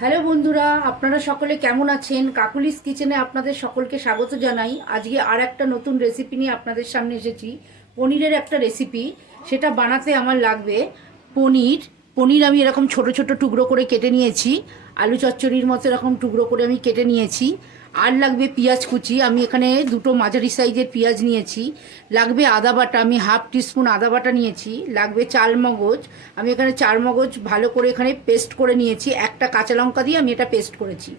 Hello বন্ধুরা, আপনারা সকলে কেমন আছেন? কাকুলিস কিচেনে আপনাদের সকলকে স্বাগত জানাই। আজকে আর একটা নতুন রেসিপি নিয়ে আপনাদের সামনে এসেছি। পনিরের একটা রেসিপি সেটা বানাতে আমার লাগবে। পনির পনির আমি এরকম ছোট ছোট টুকরো করে কেটে নিয়েছি। আলু চচ্চড়ির মতো এরকম টুকরো করে আমি কেটে নিয়েছি। আর লাগবে পেঁয়াজ কুচি। আমি এখানে দুটো মাঝারি সাইজের পেঁয়াজ নিয়েছি। লাগবে আদা বাটা, আমি হাফ টিস্পুন আদা বাটা নিয়েছি। লাগবে চাল মগজ। আমি এখানে চার মগজ ভালো করে এখানে পেস্ট করে নিয়েছি। একটা কাঁচা লঙ্কা দিয়ে আমি এটা পেস্ট করেছি।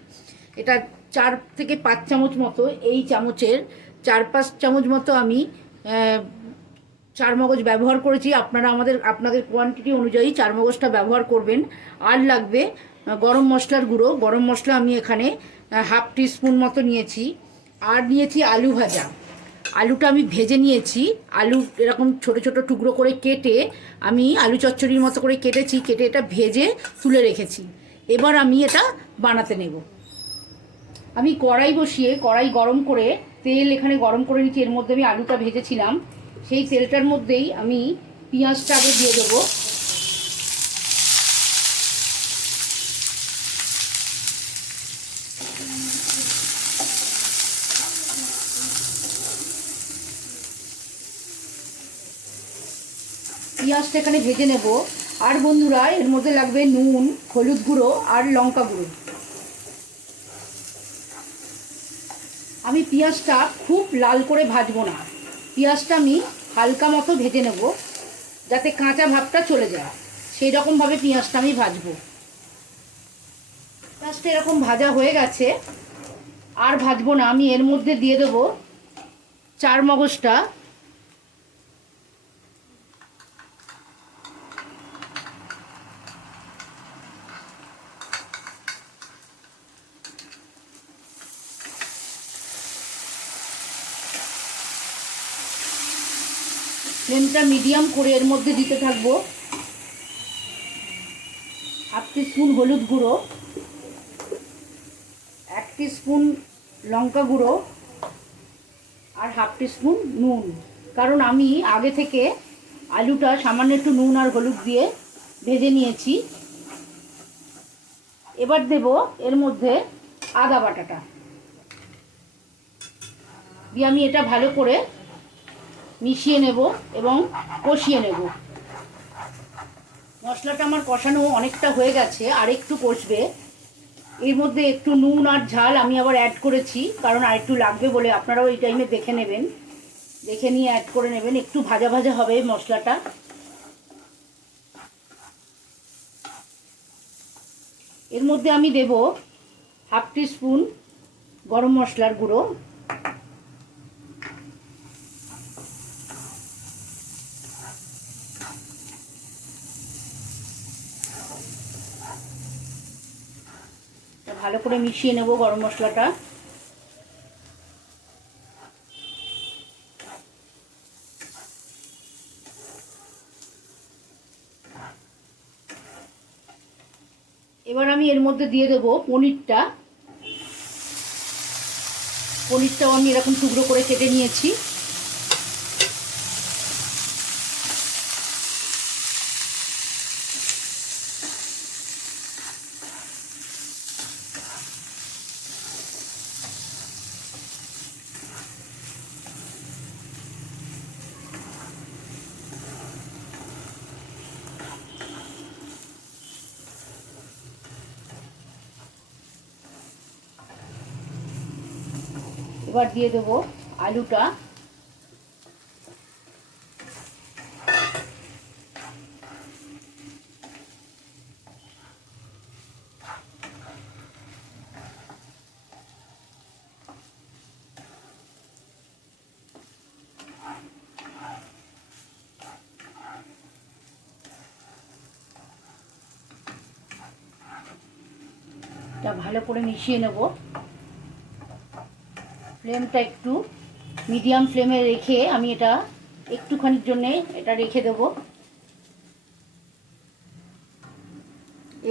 এটা চার থেকে পাঁচ চামচ মতো এই চামচের, চার পাঁচ চামচ মতো আমি চার মগজ ব্যবহার করেছি। আপনারা আমাদের, আপনাদের কোয়ান্টিটি অনুযায়ী চার মগজটা ব্যবহার করবেন। আর লাগবে গরম মশলার গুঁড়ো। গরম মশলা আমি এখানে হাফ স্পুন মতো নিয়েছি। আর নিয়েছি আলু ভাজা। আলুটা আমি ভেজে নিয়েছি। আলু এরকম ছোট ছোট টুকরো করে কেটে আমি আলু চচ্চড়ির মতো করে কেটেছি, কেটে এটা ভেজে তুলে রেখেছি। এবার আমি এটা বানাতে নেব। আমি কড়াই বসিয়ে, কড়াই গরম করে, তেল এখানে গরম করে নিচ্ছি এর মধ্যে আমি আলুটা ভেজেছিলাম। সেই তেলটার মধ্যেই আমি পেঁয়াজটা আগে দিয়ে দেবো। পেঁয়াজটা এখানে ভেজে নেব। আর বন্ধুরা, এর মধ্যে লাগবে নুন, হলুদ গুঁড়ো আর লঙ্কা গুঁড়ো। আমি পেঁয়াজটা খুব লাল করে ভাজবো না। পেঁয়াজটা আমি হালকা মতো ভেজে নেব, যাতে কাঁচা ভাবটা চলে যায়। সেই রকমভাবে পেঁয়াজটা আমি ভাজবো। পেঁয়াজটা এরকম ভাজা হয়ে গেছে। আর ভাজবো না, আমি এর মধ্যে দিয়ে দেবো চার মগজটা। ফ্লেমটা মিডিয়াম করে এর মধ্যে দিতে থাকব। হাফ স্পুন হলুদ গুঁড়ো, এক স্পুন লঙ্কা গুঁড়ো আর হাফ স্পুন নুন। কারণ আমি আগে থেকে আলুটা সামান্য একটু নুন আর হলুদ দিয়ে ভেজে নিয়েছি। এবার দেব এর মধ্যে আদা বাটাটা। দিয়ে আমি এটা ভালো করে মিশিয়ে নেব এবং কষিয়ে নেব। মশলাটা আমার কষানো অনেকটা হয়ে গেছে, আর একটু কষবে। এর মধ্যে একটু নুন আর ঝাল আমি আবার অ্যাড করেছি, কারণ আর একটু লাগবে বলে আপনারাও এই টাইমে দেখে নেবেন। দেখে নিয়ে অ্যাড করে নেবেন, একটু ভাজা ভাজা হবে মশলাটা। এর মধ্যে আমি দেব হাফ স্পুন গরম মশলার গুঁড়ো। ভালো করে মিশিয়ে নেব গরম মশলাটা। এবার আমি এর মধ্যে দিয়ে দেব পনিরটা। পনিরটাও আমি এরকম টুকরো করে কেটে নিয়েছি। এবার দিয়ে দেবো আলুটা। ভালো করে মিশিয়ে নেব। ফ্লেমটা একটু মিডিয়াম ফ্লেমে রেখে আমি এটা একটুখানির জন্যে এটা রেখে দেবো।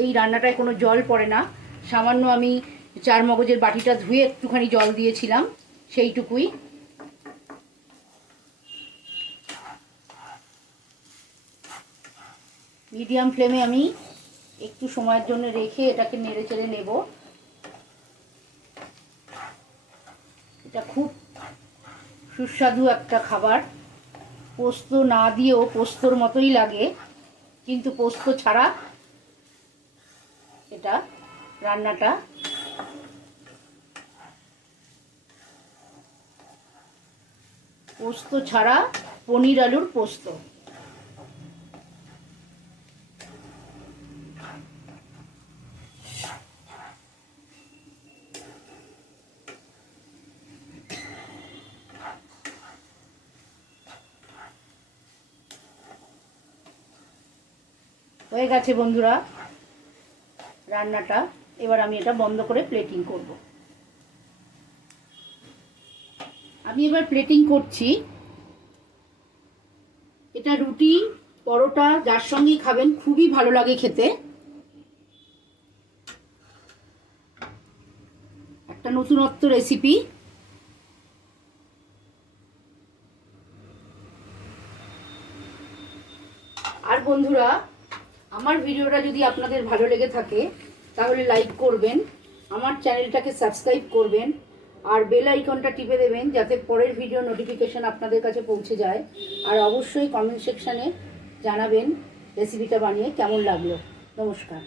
এই রান্নাটায় কোনো জল পড়ে না। সামান্য আমি চার মগজের বাটিটা ধুয়ে একটুখানি জল দিয়েছিলাম, সেইটুকুই। মিডিয়াম ফ্লেমে আমি একটু সময়ের জন্য রেখে এটাকে নেড়ে চেড়ে নেব। এটা খুব সুস্বাদু একটা খাবার। পোস্ত না দিয়েও পোস্তর মতোই লাগে, কিন্তু পোস্ত ছাড়া এটা রান্নাটা পোস্ত ছাড়া পনির আলুর পোস্ত। হয়ে গেছে বন্ধুরা রান্নাটা। এবার আমি এটা বন্ধ করে প্লেটিং করব। আমি এবার প্লেটিং করছি। এটা রুটি, পরোটা, যার সঙ্গেই খাবেন খুবই ভালো লাগে খেতে। একটা নতুনত্ব রেসিপি আর বন্ধুরা আমার ভিডিওটা যদি আপনাদের ভালো লেগে থাকে, তাহলে লাইক করবেন, আমার চ্যানেলটাকে সাবস্ক্রাইব করবেন, আর বেল আইকনটা টিপে দেবেন যাতে পরের ভিডিও নোটিফিকেশান আপনাদের কাছে পৌঁছে যায়। আর অবশ্যই কমেন্ট সেকশানে জানাবেন রেসিপিটা বানিয়ে কেমন লাগল। নমস্কার।